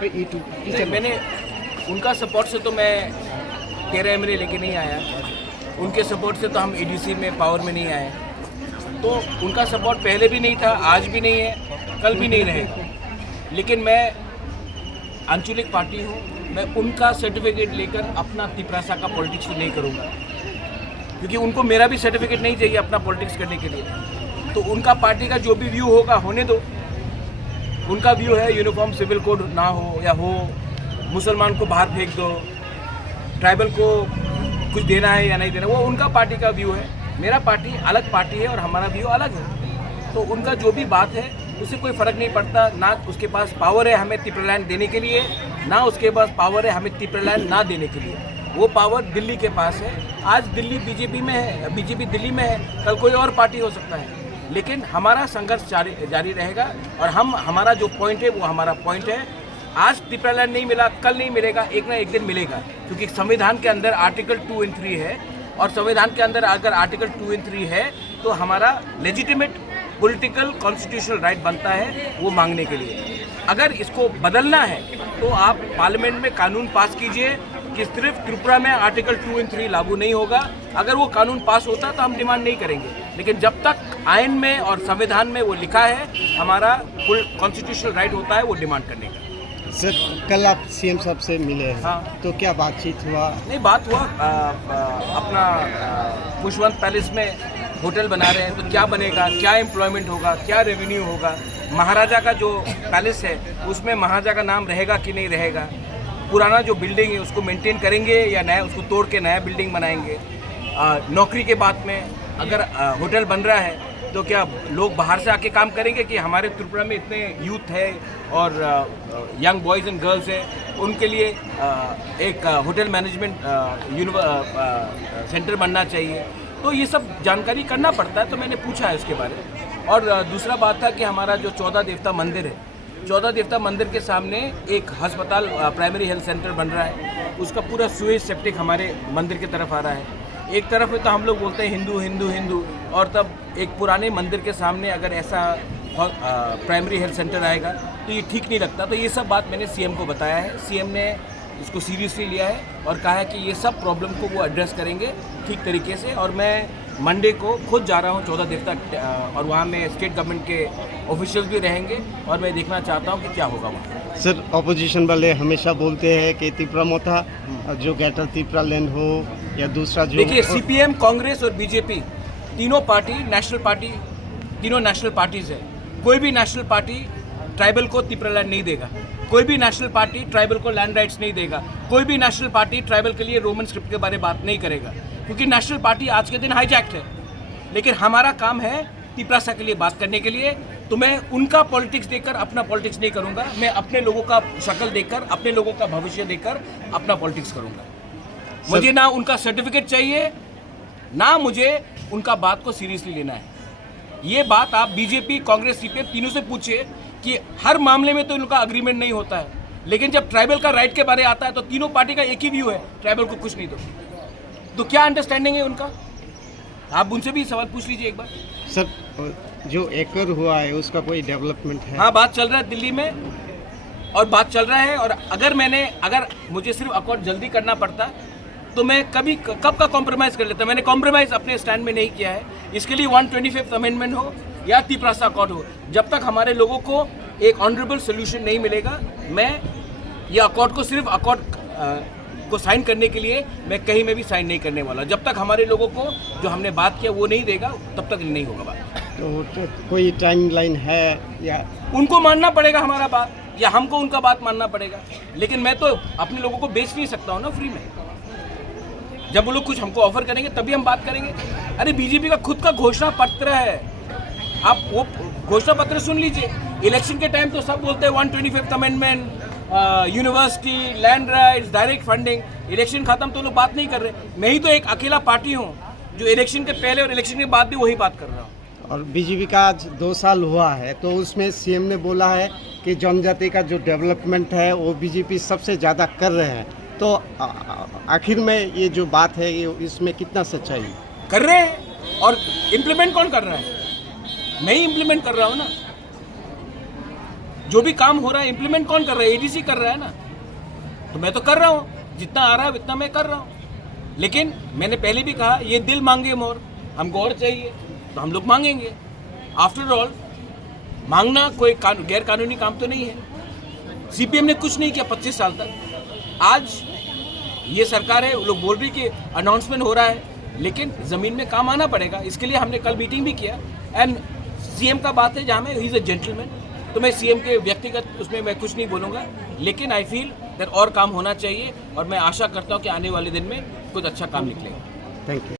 मैंने उनका सपोर्ट से तो मैं 13 एमएलए लेके नहीं आया, उनके सपोर्ट से तो हम एडीसी में पावर में नहीं आए, तो उनका सपोर्ट पहले भी नहीं था, आज भी नहीं है, कल भी नहीं रहेगा। लेकिन मैं आंचलिक पार्टी हूँ, मैं उनका सर्टिफिकेट लेकर अपना तिपरासा का पॉलिटिक्स तो नहीं करूँगा, क्योंकि उनको मेरा भी सर्टिफिकेट नहीं चाहिए अपना पॉलिटिक्स करने के लिए। तो उनका पार्टी का जो भी व्यू होगा होने दो। उनका व्यू है यूनिफॉर्म सिविल कोड ना हो या हो, मुसलमान को बाहर फेंक दो, ट्राइबल को कुछ देना है या नहीं देना, वो उनका पार्टी का व्यू है। मेरा पार्टी अलग पार्टी है और हमारा व्यू अलग है। तो उनका जो भी बात है उससे कोई फ़र्क नहीं पड़ता। ना उसके पास पावर है हमें तिपरालैंड देने के लिए, ना उसके पास पावर है हमें तिपरालैंड ना देने के लिए। वो पावर दिल्ली के पास है। आज दिल्ली बीजेपी में है, बीजेपी दिल्ली में है, कल कोई और पार्टी हो सकता है, लेकिन हमारा संघर्ष जारी रहेगा। और हमारा जो पॉइंट है वो हमारा पॉइंट है। आज तिपरालैंड नहीं मिला, कल नहीं मिलेगा, एक ना एक दिन मिलेगा, क्योंकि संविधान के अंदर आर्टिकल 2 और 3 है, और संविधान के अंदर अगर आर्टिकल 2 और 3 है तो हमारा लेजिटिमेट पॉलिटिकल कॉन्स्टिट्यूशनल राइट बनता है वो मांगने के लिए। अगर इसको बदलना है तो आप पार्लियामेंट में कानून पास कीजिए कि सिर्फ त्रिपुरा में आर्टिकल 2 और 3 लागू नहीं होगा। अगर वो कानून पास होता तो हम डिमांड नहीं करेंगे, लेकिन जब तक आइन में और संविधान में वो लिखा है हमारा कॉन्स्टिट्यूशनल राइट होता है वो डिमांड करने का। सर, कल आप सीएम साहब से मिले हैं, हाँ, तो क्या बातचीत हुआ? नहीं, बात हुआ। अपना पुष्पवंत पैलेस में होटल बना रहे हैं, तो क्या बनेगा, क्या एम्प्लॉयमेंट होगा, क्या रेवेन्यू होगा, महाराजा का जो पैलेस है उसमें महाराजा का नाम रहेगा कि नहीं रहेगा, पुराना जो बिल्डिंग है उसको मेंटेन करेंगे या नया, उसको तोड़ के नया बिल्डिंग बनाएंगे। नौकरी के बाद में अगर होटल बन रहा है तो क्या लोग बाहर से आके काम करेंगे कि हमारे त्रिपुरा में इतने यूथ है और यंग बॉयज़ एंड गर्ल्स हैं, उनके लिए एक होटल मैनेजमेंट सेंटर बनना चाहिए। तो ये सब जानकारी करना पड़ता है, तो मैंने पूछा है उसके बारे में। और दूसरा बात था कि हमारा जो 14 देवता मंदिर है, 14 देवता मंदिर के सामने एक अस्पताल प्राइमरी हेल्थ सेंटर बन रहा है, उसका पूरा सुएज सेप्टिक हमारे मंदिर की तरफ आ रहा है। एक तरफ में तो हम लोग बोलते हैं हिंदू हिंदू हिंदू, और तब एक पुराने मंदिर के सामने अगर ऐसा प्राइमरी हेल्थ सेंटर आएगा तो ये ठीक नहीं लगता। तो ये सब बात मैंने सीएम को बताया है, सीएम ने इसको सीरियसली लिया है और कहा है कि ये सब प्रॉब्लम को वो एड्रेस करेंगे ठीक तरीके से। और मैं मंडे को खुद जा रहा हूँ 14 देवता, और वहाँ में स्टेट गवर्नमेंट के ऑफिशियल्स भी रहेंगे और मैं देखना चाहता हूँ कि क्या होगा वहाँ। सर, अपोजिशन वाले हमेशा बोलते हैं कि त्रिपुरा मोथा जो ग्रेटर तिपरालैंड हो या दूसरा जो, देखिए सीपीएम, कांग्रेस और बीजेपी तीनों पार्टी नेशनल पार्टी, तीनों नेशनल पार्टीज है। कोई भी नेशनल पार्टी ट्राइबल को तिपरालैंड नहीं देगा, कोई भी नेशनल पार्टी ट्राइबल को लैंड राइट्स नहीं देगा, कोई भी नेशनल पार्टी ट्राइबल के लिए रोमन स्क्रिप्ट के बारे में बात नहीं करेगा, क्योंकि नेशनल पार्टी आज के दिन हाईजैक्ट है। लेकिन हमारा काम है तिपरासा के लिए बात करने के लिए। तो मैं उनका पॉलिटिक्स देखकर अपना पॉलिटिक्स नहीं करूंगा, मैं अपने लोगों का शक्ल देखकर, अपने लोगों का भविष्य देखकर अपना पॉलिटिक्स करूंगा। मुझे ना उनका सर्टिफिकेट चाहिए, ना मुझे उनका बात को सीरियसली लेना है। ये बात आप बीजेपी, कांग्रेस, सीपीएम तीनों से पूछिए कि हर मामले में तो इनका अग्रीमेंट नहीं होता है, लेकिन जब ट्राइबल का राइट के बारे आता है तो तीनों पार्टी का एक ही व्यू है, ट्राइबल को कुछ नहीं दो। तो क्या अंडरस्टैंडिंग है उनका, आप उनसे भी सवाल पूछ लीजिए एक बार। सर, जो एकड़ हुआ है उसका कोई डेवलपमेंट है? हाँ, बात चल रहा है दिल्ली में, और बात चल रहा है। और अगर मुझे सिर्फ अकॉर्ड जल्दी करना पड़ता तो मैं कब का कॉम्प्रोमाइज़ कर लेता। मैंने कॉम्प्रोमाइज़ अपने स्टैंड में नहीं किया है। इसके लिए 125th अमेंडमेंट हो या तिपरासा अकॉर्ड हो, जब तक हमारे लोगों को एक ऑनरेबल सोल्यूशन नहीं मिलेगा, मैं ये अकॉर्ड को सिर्फ अकॉर्ड को साइन करने के लिए मैं कहीं में भी साइन नहीं करने वाला। जब तक हमारे लोगों को जो हमने बात किया वो नहीं देगा तब तक नहीं होगा बात। तो कोई टाइमलाइन है या उनको मानना पड़ेगा हमारा बात, या हमको उनका बात मानना पड़ेगा। लेकिन मैं तो अपने लोगों को बेच नहीं सकता हूँ ना फ्री में। जब वो लोग कुछ हमको ऑफर करेंगे तभी हम बात करेंगे। अरे बीजेपी का खुद का घोषणा पत्र है, आप वो घोषणा पत्र सुन लीजिए। इलेक्शन के टाइम तो सब बोलते हैं 125th amendment, university, land rights, direct funding. Election खत्म तो लोग बात नहीं कर रहे। मैं ही तो एक अकेला पार्टी हूँ जो इलेक्शन के पहले और इलेक्शन के बाद भी वही बात कर रहा हूँ। और बीजेपी का आज 2 साल हुआ है, तो उसमें सीएम ने बोला है कि जनजाति का जो डेवलपमेंट है वो बीजेपी सबसे ज़्यादा कर रहे हैं। तो आखिर में ये जो बात है ये इसमें कितना सच्चाई कर रहे हैं? और इम्प्लीमेंट कौन कर रहा है? मैं ही इम्प्लीमेंट कर रहा हूँ ना। जो भी काम हो रहा है इम्प्लीमेंट कौन कर रहा है? एडीसी कर रहा है ना। तो मैं तो कर रहा हूँ, जितना आ रहा है उतना मैं कर रहा हूँ। लेकिन मैंने पहले भी कहा, ये दिल मांगे मोर, हमको और चाहिए तो हम लोग मांगेंगे। आफ्टर ऑल मांगना कोई गैर कानूनी काम तो नहीं है। सीपीएम ने कुछ नहीं किया 25 साल तक। आज ये सरकार है, लोग बोल रही कि अनाउंसमेंट हो रहा है, लेकिन ज़मीन में काम आना पड़ेगा। इसके लिए हमने कल मीटिंग भी किया। एंड सीएम का बात है जहाँ में ही इज़ अ जेंटलमैन, तो मैं सीएम के व्यक्तिगत उसमें मैं कुछ नहीं बोलूँगा, लेकिन आई फील दैट और काम होना चाहिए और मैं आशा करता हूँ कि आने वाले दिन में कुछ अच्छा काम निकलेगा। Thank you.